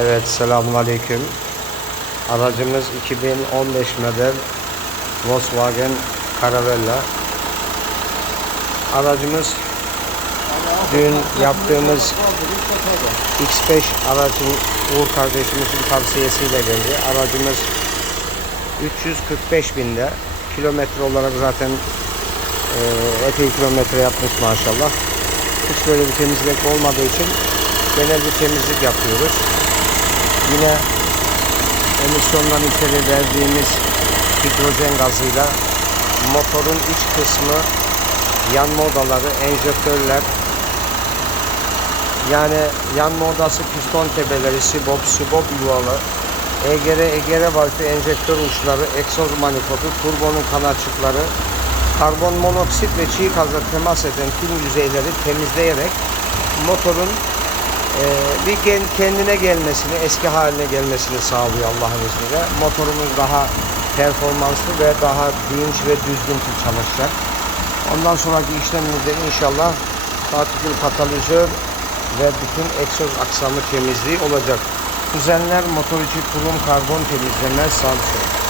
Evet selamun aleyküm. Aracımız 2015 model Volkswagen Caravella. Aracımız dün yaptığımız X5 aracın Uğur kardeşimizin tavsiyesiyle geldi. Aracımız 345 binde kilometre olarak zaten e, epey kilometre yapmış maşallah. Hiç böyle bir temizlik olmadığı için genel bir temizlik yapıyoruz. Yine emisyondan içeri verdiğimiz hidrojen gazıyla motorun iç kısmı, yanma odaları, enjektörler, yani yanma odası piston tebeleri, sibop, sibop yuvalı, EGR, EGR valfi, enjektör uçları, egzoz manifoldu, turbonun kanatçıkları, karbon monoksit ve çiğ gazla temas eden tüm yüzeyleri temizleyerek motorun bir gen- kendine gelmesini, eski haline gelmesini sağlıyor Allah'ın izniyle. Motorumuz daha performanslı ve daha dinç ve düzgün çalışacak. Ondan sonraki işlemimizde inşallah partikül katalizör ve bütün egzoz aksamı temizliği olacak. Kuzenler motor içi kurum karbon temizleme Samsung.